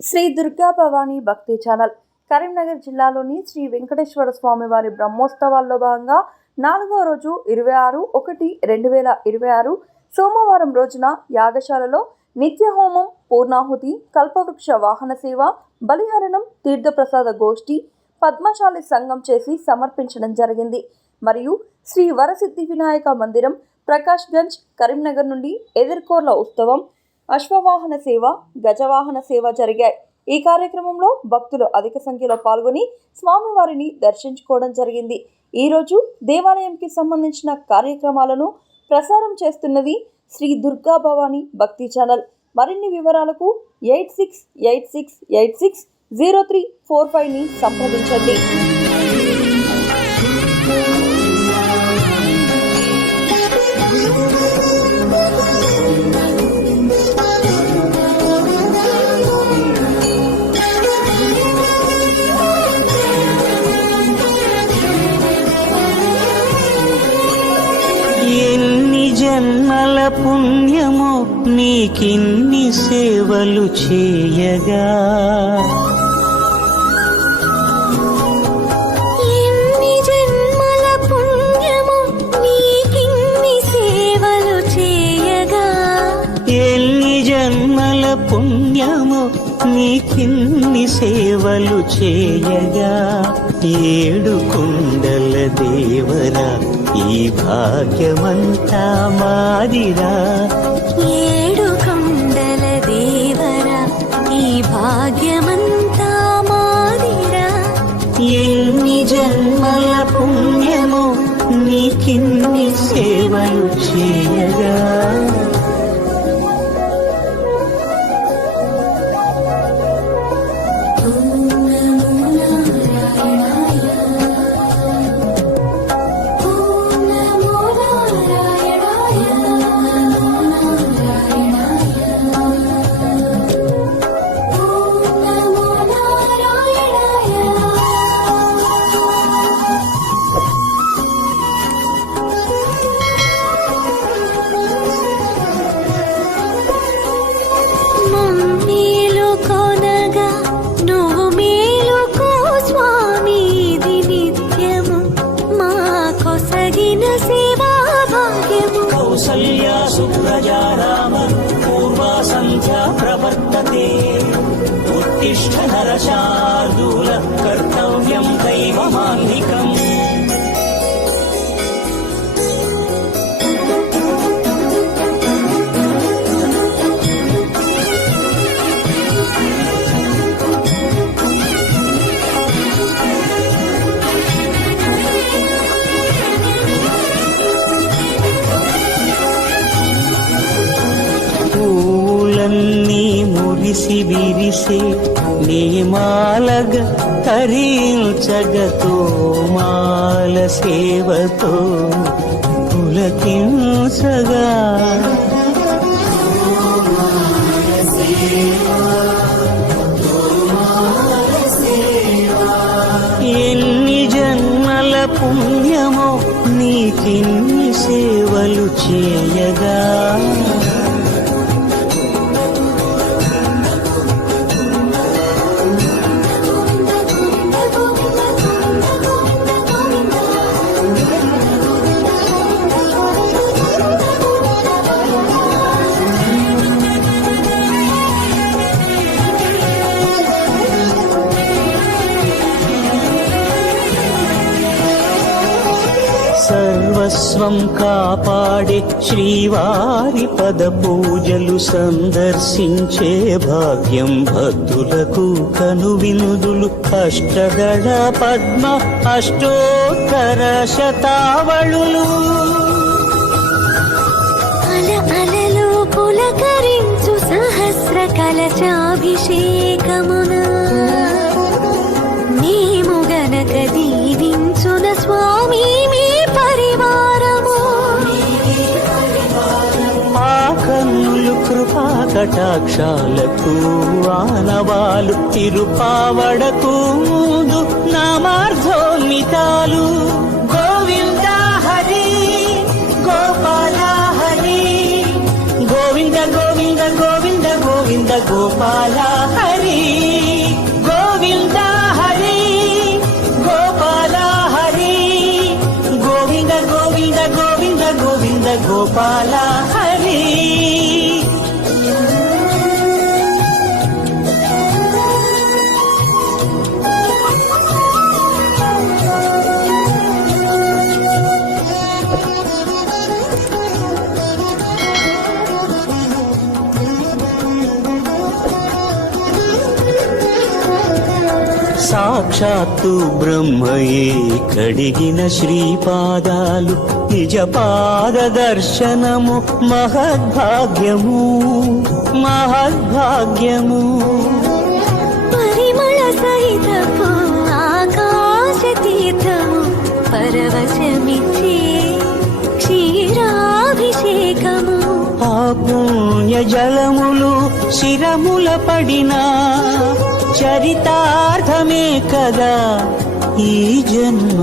శ్రీ దుర్గా భవానీ భక్తి ఛానల్ కరీంనగర్ జిల్లాలోని శ్రీ వెంకటేశ్వర స్వామి వారి బ్రహ్మోత్సవాల్లో భాగంగా 4వ రోజు 26/1/2026 సోమవారం రోజున యాగశాలలో నిత్య హోమం, పూర్ణాహుతి, కల్పవృక్ష వాహన సేవ, బలిహరణం, తీర్థప్రసాద గోష్ఠి, పద్మశాలి సంఘం చేసి సమర్పించడం జరిగింది. మరియు శ్రీ వరసిద్ధి వినాయక మందిరం, ప్రకాష్ గంజ్, కరీంనగర్ నుండి ఎదిర్కోర్ల ఉత్సవం, అశ్వవాహన సేవ, గజవాహన సేవ జరిగాయి. ఈ కార్యక్రమంలో భక్తులు అధిక సంఖ్యలో పాల్గొని స్వామివారిని దర్శించుకోవడం జరిగింది. ఈరోజు దేవాలయంకి సంబంధించిన కార్యక్రమాలను ప్రసారం చేస్తున్నది శ్రీ దుర్గా భవానీ భక్తి ఛానల్. మరిన్ని వివరాలకు 8686860345ని సంప్రదించండి. జన్మల పుణ్యము నీకిన్ని సేవలు చేయగా, ఎన్ని జన్మల పుణ్యము నీకిన్ని సేవలు చేయగా, ఎన్ని జన్మల పుణ్యము నీకిన్ని సేవలు చేయగా, ఏడు కుండల దేవరా ఈ భాగ్యమంతా మాదిరా, ఏడు కొండల దేవరా ఈ భాగ్యమంతా మాదిరా, ఎన్ని జన్మల పుణ్యము నీకిన్ని సేవలు చేయగా. కౌసల్యా సుప్రజా రామ పూర్వా సంధ్యా ప్రవర్తతే, ఉత్తిష్ఠ నరశార్దూల కర్తవ్యం దైవమాన్నికం. పూలన్నీ మురిసి విరిసే నీమాలగ తరించగతో మాల సేవతో పులకించగా, ఎన్ని జన్మల పుణ్యమో నీకిన్ని సేవలు చేయగా. సర్వస్వం కాపాడే శ్రీవారి పద పూజలు సందర్శించే భాగ్యం భక్తులకు కనువినుదులు, అష్టదళ పద్మ అష్టోత్తర శతావళులు, అలలు పులకరించు సహస్ర కలశాభిషేకమున మేము గనక దీవించున స్వామి మీ పరివారము, ఆ కన్నులు కృపా కటాక్షాలకు ఆనవాలు, తిరుపావడకు ముందు నామార్థోన్మితాలు. గోవింద హరి గోపాల హరి, గోవింద గోవింద గోవింద గోవింద గోవింద గోపాల హరి గోవింద హరి గోపాల హరి గోవింద గోవింద గోవింద గోవింద గోపాల హరి సాక్షాత్తు బ్రహ్మయే కడిగిన శ్రీపాదాలు నిజ పాద దర్శనము మహద్భాగ్యము మహద్భాగ్యము పరిమళ సహితపు ఆకాశ తీర్థము పరవశమిచ్చే క్షీరాభిషేకము ఆ పుణ్య జలములు శిరముల పడినా చరితార్థమే కదా ఈ జన్మ